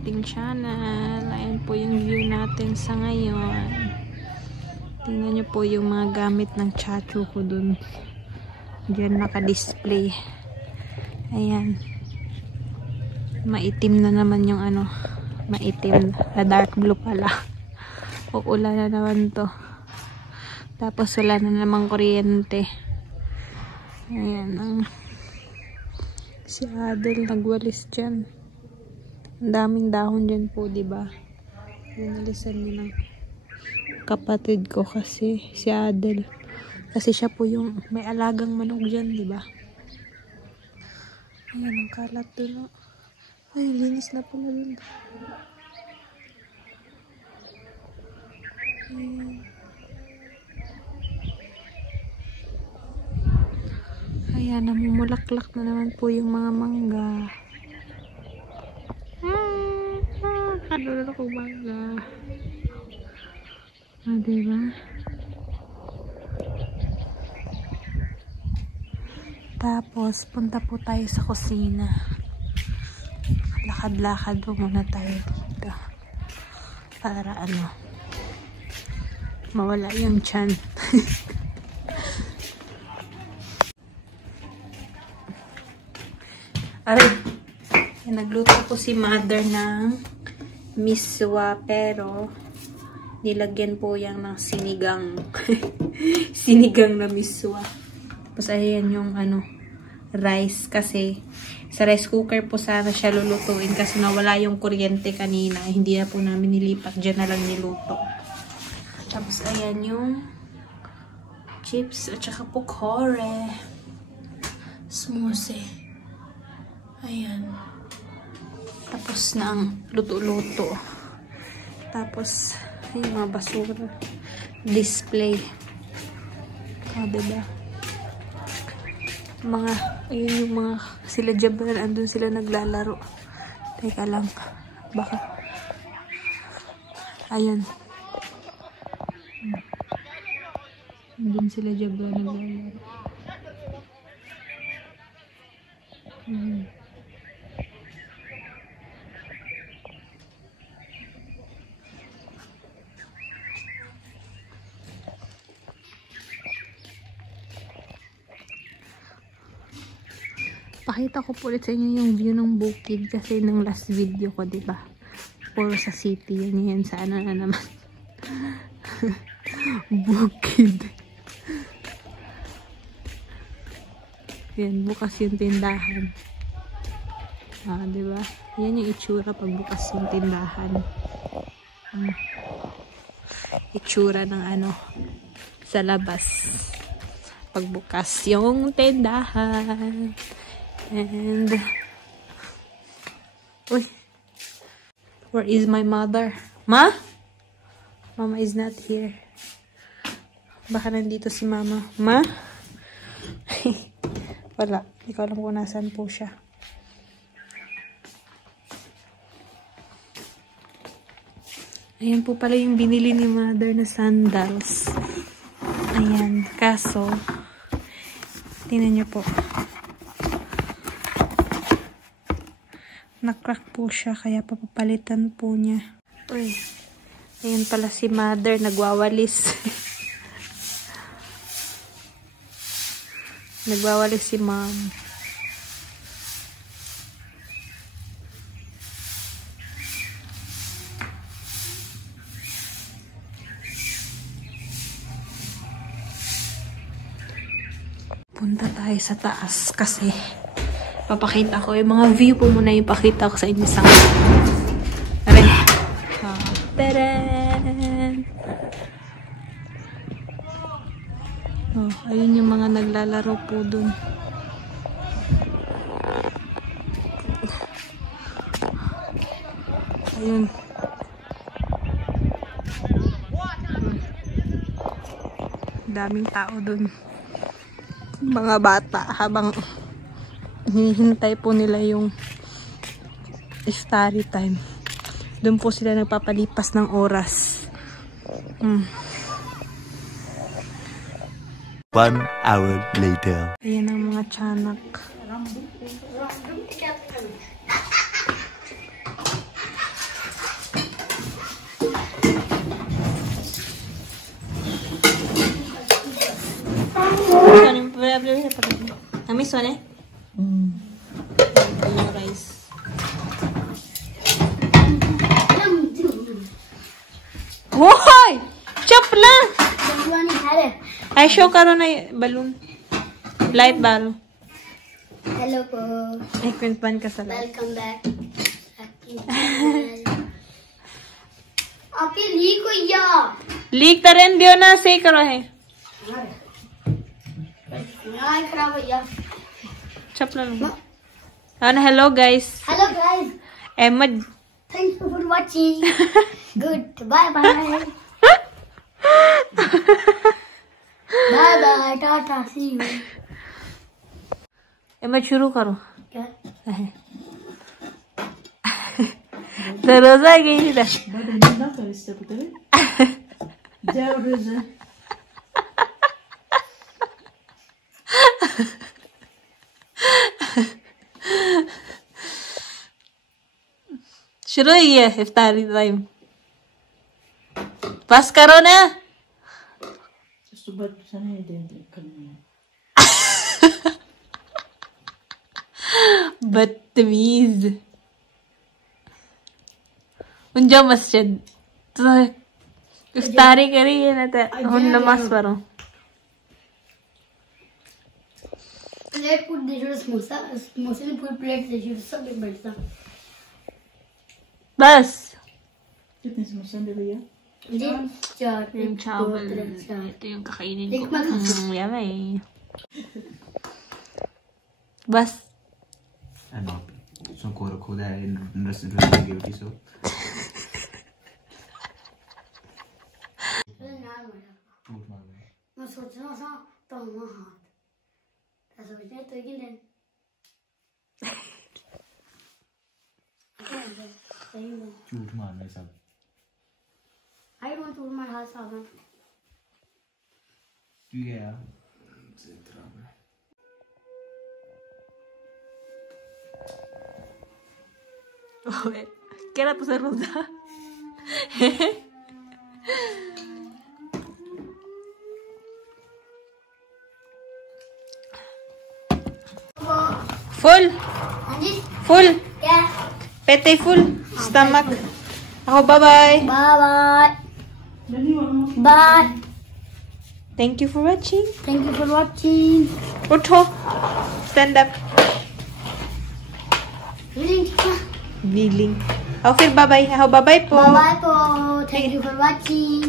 ating channel. Ayan po yung view natin sa ngayon. Tingnan nyo po yung mga gamit ng chacho ko dun. Diyan naka-display. Ayan. Maitim na naman yung ano. Maitim na dark blue pala. Uulan na naman to. Tapos wala na namang kuryente. Ayan. Si Adel nagwalis dyan. Ang daming dahon dyan po, diba? Binalisan niya ng kapatid ko kasi si Adel. Kasi siya po yung may alagang manok dyan, diba? Ayan, ang kalat doon. Ay, linis na pala dun. Ayan. Ayan, namumulaklak na naman po yung mga mangga. Kadulog ko mangga. Diba? Tapos, punta po tayo sa kusina. Lakad-lakad po muna tayo dito. Para ano, mawala yung tiyan. Aray! Nagluto po si mother ng miswa, pero nilagyan po yan ng sinigang. Sinigang na miswa. Tapos ayan yung ano, rice, kasi sa rice cooker po sana siya lulutuin kasi nawala yung kuryente kanina. Hindi na po namin nilipat. Diyan na lang niluto. Tapos ayan yung chips at saka pokore. Smoothie. Ayan. Tapos na ang luto-luto. Tapos ayun, mga basura. Display. Diba? Mga, ayun yung mga, sila Jabal, andun sila naglalaro. Teka lang, baka, ayan. Andun sila Jabal naglalaro. Pakita ko po ulit sa inyo yung view ng bukid kasi ng last video ko, diba? Puro sa city. Yan sa ano na naman. Bukid. Yan, bukas yung tindahan. Diba? Yan yung itsura pag bukas yung tindahan. Itsura ng ano sa labas. Pagbukas yung tindahan. And uy, where is my mother? Ma? Mama is not here. Baka nandito si mama. Ma? Wala. Hindi ko alam kung nasan po siya. Ayan po pala yung binili ni mother na sandals. Ayan. Kaso, tingnan nyo po. Nakrack po siya, kaya papapalitan po niya. Uy, ayan pala si mother, nagwawalis. Nagwawalis si mom. Punta tayo sa taas kasi papakita ko yung mga view po muna yung pakita ko sa inyo sa aray. Tadaan! Oh, ayun yung mga naglalaro po dun. Ayun. Daming tao dun. Mga bata habang hinihintay po nila yung study time. Doon po sila nagpapalipas ng oras. 1 hour later. Ayan ang mga tiyanak. rice on eh? Yung rice. Woy! Chop na! Ay, show karo na balloon. Light balloon. Hello po. Ay, kwentpan ka sa light. Welcome back. आपके लीक हुई या Leak ta rin diyo na say karo eh. यार खराब हुई या Chop na lang. Ano, hello guys. Hello guys Emma. Thank you for watching good bye bye bye bye tata see you Emma, शुरू करो. क्या तो रोजा गई थी. शुरू ही है इफ्तारी टाइम. बस करो ना. बदतमीज. उनजा मस्जिद तो इफ्तारी करी है ना तो हम नमाज पढ़ो. प्लेट पूरी दे दो समोसा समोसे की पूरी प्लेट दे दो सब एक बैठता बस. कितने समोसे दे भैया? जी चार Yung chowel. चार Ito yung kakainin Take ko. mo na. Yummy. Bas. Ano? Sono ancora coda in restaurante che ho visto. मैं सोचना था तो वहाँ हाथ ऐसा सोचने तो ही लें झूठ मारना है सब. I want to my house सामान क्यों गया? Oye, ¿qué era tu cerruda? Full. हाँ जी Full. क्या Pete full. Stomach. Ako, bye-bye. Bye bye bye Thank you for watching. Thank you for watching Utho. Stand up. Willing. Ako, fir bye-bye. Ako, bye-bye po. Bye bye po thank you for watching